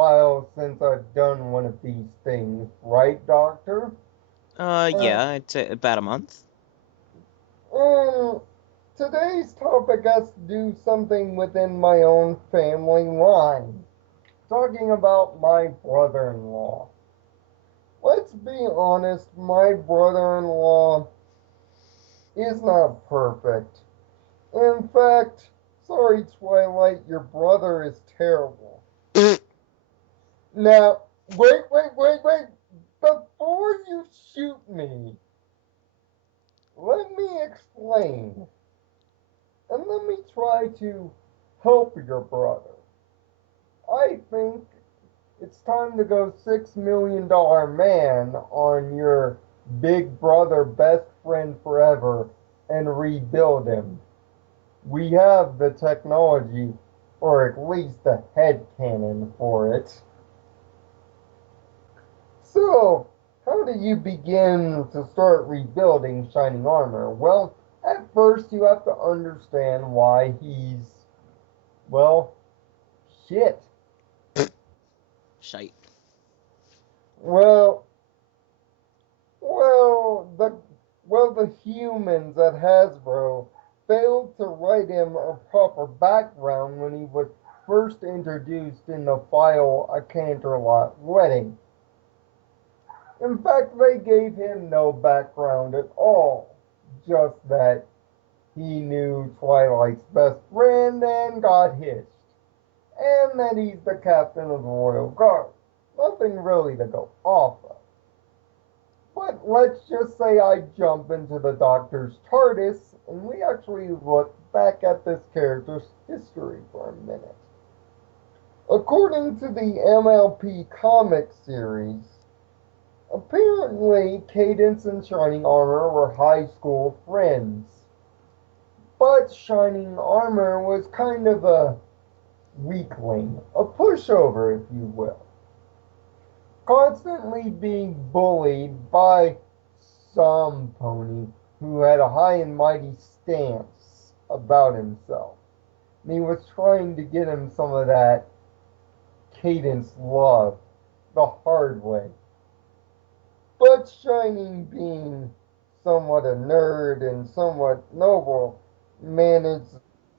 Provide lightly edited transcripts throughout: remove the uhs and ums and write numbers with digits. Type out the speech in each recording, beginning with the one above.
while since I've done one of these things, right, Doctor? Uh, Yeah, it's about a month. um, Today's topic has to do something within my own family line. Talking about my brother-in-law. Let's be honest, my brother-in-law is not perfect. In fact, sorry, Twilight, your brother is terrible. Now, wait. Before you shoot me, let me explain. And let me try to help your brother. I think it's time to go $6 million man on your big brother, best friend forever, and rebuild him. We have the technology, or at least the head cannon for it. So, how do you begin to start rebuilding Shining Armor? Well, at first you have to understand why he's, well, shit. Shite. Well, well, the the humans at Hasbro failed to write him a proper background when he was first introduced in the file A Canterlot Wedding. In fact, they gave him no background at all, just that he knew Twilight's best friend and got hitched, and that he's the captain of the Royal Guard. Nothing really to go off of. But let's just say I jump into the Doctor's TARDIS and we actually look back at this character's history for a minute. According to the MLP comic series, apparently Cadence and Shining Armor were high school friends. But Shining Armor was kind of a weakling, a pushover, if you will, constantly being bullied by some pony who had a high and mighty stance about himself. And he was trying to get him some of that Cadence love the hard way. But Shining, being somewhat a nerd and somewhat noble, managed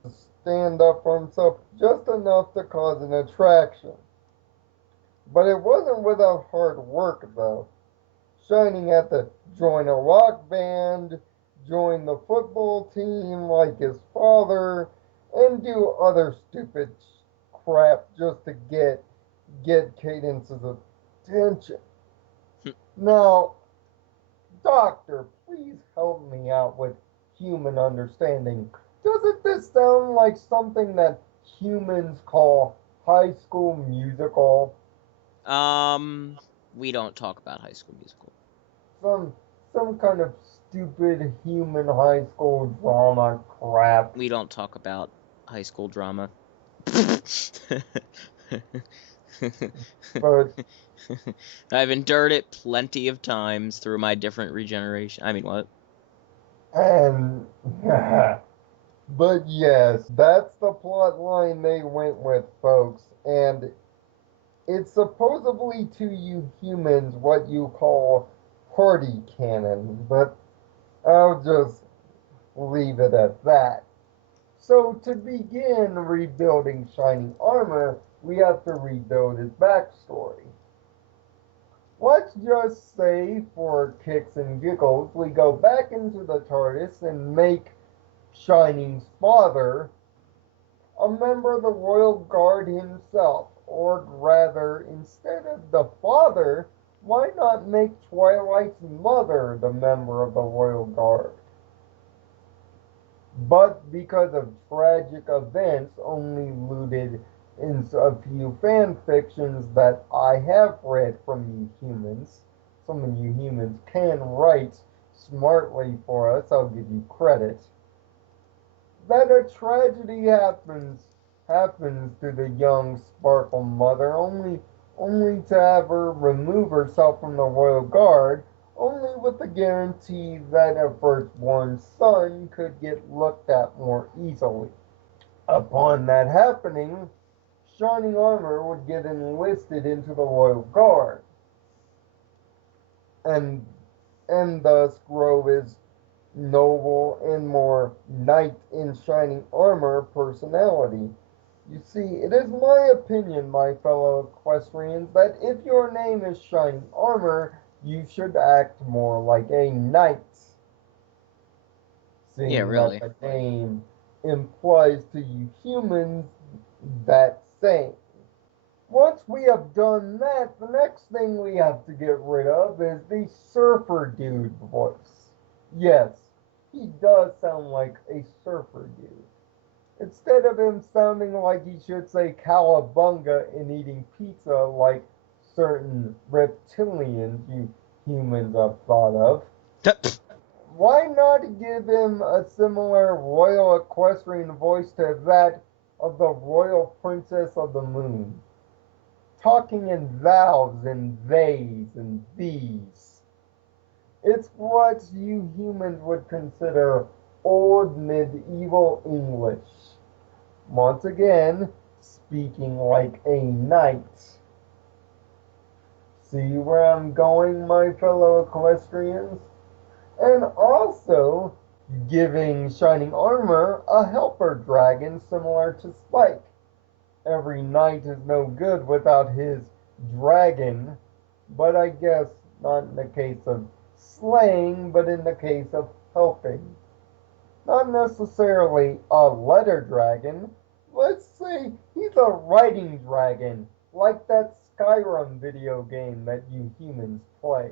to stand up for himself just enough to cause an attraction. But it wasn't without hard work, though. Shining had to join a rock band, join the football team like his father, and do other stupid crap just to get Cadence's attention. Now, Doctor, please help me out with human understanding. Doesn't this sound like something that humans call High School Musical? Um, we don't talk about High School Musical. Some some kind of stupid human high school drama crap. We don't talk about high school drama. But I've endured it plenty of times through my different regeneration. I mean, what? and but yes, that's the plot line they went with, folks. And it's supposedly to you humans what you call party canon, but I'll just leave it at that. So to begin rebuilding Shining Armor, we have to rebuild his backstory. Let's just say, for kicks and giggles, we go back into the TARDIS and make Shining's father a member of the Royal Guard himself. Or rather, instead of the father, why not make Twilight's mother the member of the Royal Guard? But because of tragic events only looted in a few fan fictions that I have read from you humans, some of you humans can write smartly for us, I'll give you credit, that a tragedy happens to the young Sparkle mother, only to have her remove herself from the Royal Guard, only with the guarantee that a firstborn son could get looked at more easily. Upon that happening, shining armor would get enlisted into the royal guard, and and thus grow his noble and more knight in shining armor personality. You see, it is my opinion, my fellow equestrians, that if your name is Shining Armor, you should act more like a knight, Yeah, seeing that really. the name implies to you humans that same. Once we have done that, the next thing we have to get rid of is the surfer dude voice. Yes, he does sound like a surfer dude. Instead of him sounding like he should say cowabunga and eating pizza like certain reptilians you humans have thought of, why not give him a similar royal equestrian voice to that of the royal princess of the moon? Talking in thous and theys and these. It's what you humans would consider old medieval English. Once again, speaking like a knight. See where I'm going, my fellow equestrians? And also giving Shining Armor a helper dragon similar to Spike. Every knight is no good without his dragon, but I guess not in the case of slaying, but in the case of helping. Not necessarily a letter dragon. Let's say he's a writing dragon, like that Skyrim video game that you humans play.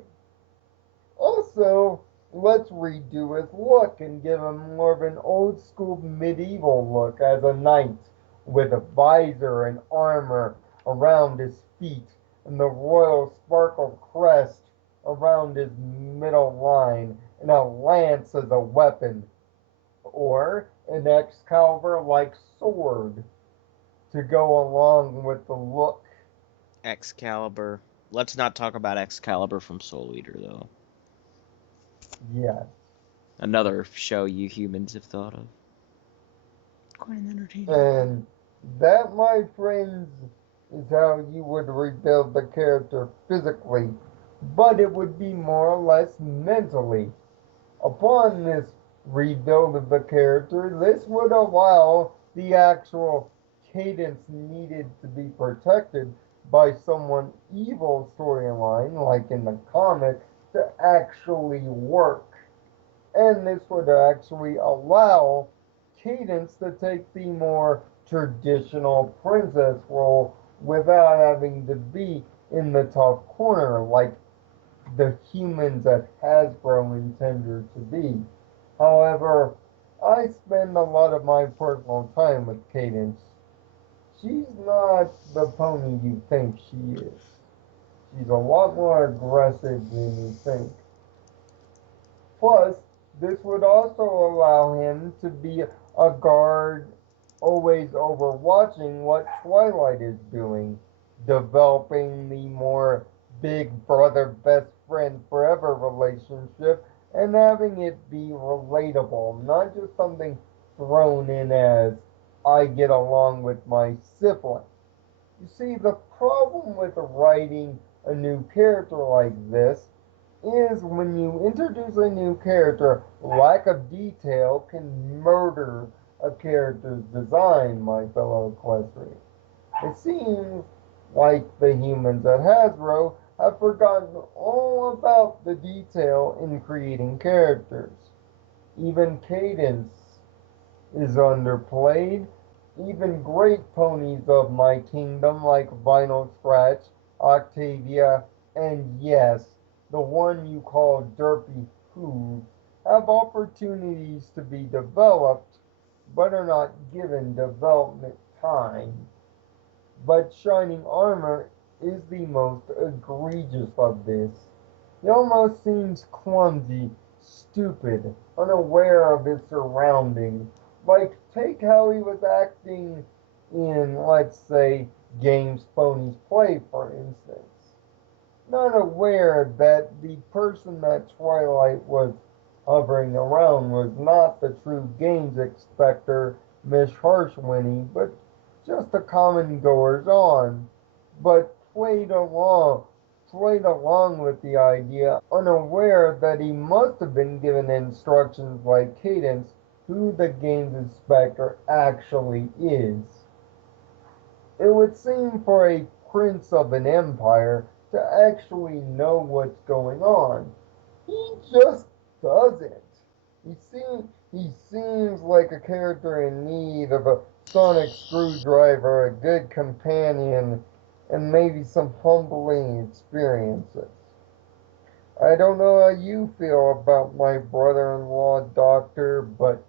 Also, let's redo his look and give him more of an old school medieval look as a knight with a visor and armor around his feet and the royal sparkle crest around his middle line and a lance as a weapon or an Excalibur like sword to go along with the look. Excalibur. Let's not talk about Excalibur from Soul Eater, though. Yes. Another show you humans have thought of. Quite an entertaining. And that, my friends, is how you would rebuild the character physically, but it would be more or less mentally. Upon this rebuild of the character, this would allow the actual cadence needed to be protected by someone evil storyline, like in the comic, to actually work. And this would actually allow Cadence to take the more traditional princess role without having to be in the tough corner like the humans at Hasbro intend her to be. However, I spend a lot of my personal time with Cadence. She's not the pony you think she is. She's a lot more aggressive than you think. Plus, this would also allow him to be a guard always overwatching what Twilight is doing, developing the more big brother best friend forever relationship and having it be relatable, not just something thrown in as I get along with my sibling. You see, the problem with writing a new character like this is when you introduce a new character, lack of detail can murder a character's design, my fellow equestrians. It seems like the humans at Hasbro have forgotten all about the detail in creating characters. Even cadence is underplayed. Even great ponies of my kingdom like Vinyl Scratch, Octavia, and yes, the one you call Derpy Hooves, have opportunities to be developed, but are not given development time. But Shining Armor is the most egregious of this. He almost seems clumsy, stupid, unaware of his surroundings. Like, take how he was acting in, let's say, Games Ponies Play, for instance. Not aware that the person that Twilight was hovering around was not the true games expector, Miss Harshwinnie, but just a common goers on, but played along with the idea, unaware that he must have been given instructions like Cadence, who the games inspector actually is. It would seem for a prince of an empire to actually know what's going on. He just doesn't. He seems like a character in need of a sonic screwdriver, a good companion, and maybe some humbling experiences. I don't know how you feel about my brother-in-law, Doctor, but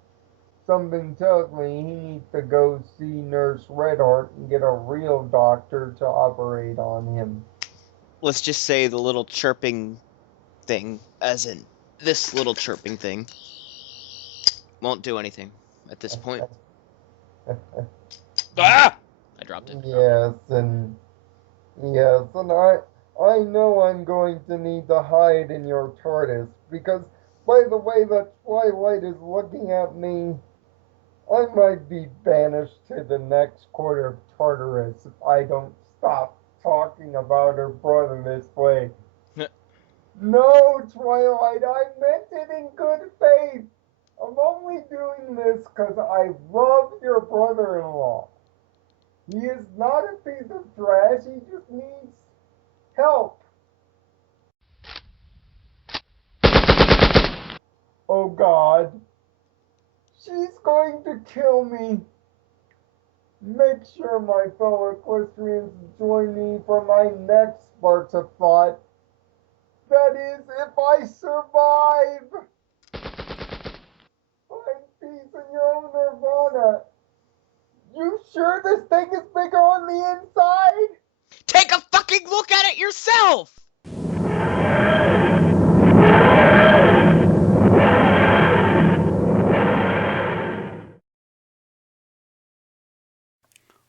something tells me he needs to go see Nurse Redheart and get a real doctor to operate on him. Let's just say the little chirping thing, as in this little chirping thing, won't do anything at this point. Ah! I dropped it. Yes, and yes, and I know I'm going to need to hide in your TARDIS because by the way that Twilight is looking at me, I might be banished to the next quarter of Tartarus if I don't stop talking about her brother this way. No, Twilight, I meant it in good faith. I'm only doing this because I love your brother-in-law. He is not a piece of trash, he just needs help. Oh God, she's going to kill me. Make sure my fellow equestrians join me for my next sparks of thought. That is, if I survive. Find peace in your own Nirvana. You sure this thing is bigger on the inside? Take a fucking look at it yourself!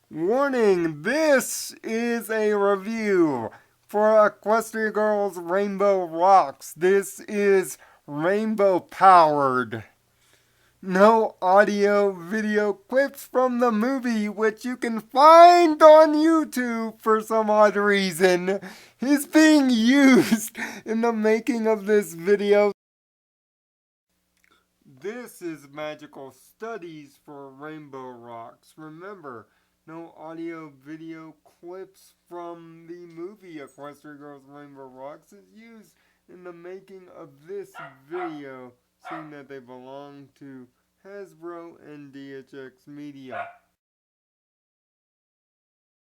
Warning, this is a review for Equestria Girls Rainbow Rocks. This is rainbow powered. No audio video clips from the movie, which you can find on YouTube for some odd reason, is being used in the making of this video. This is Magical Studies for Rainbow Rocks. Remember, no audio video clips from the movie Equestria Girls Rainbow Rocks is used in the making of this video, seeing that they belong to Hasbro and DHX Media.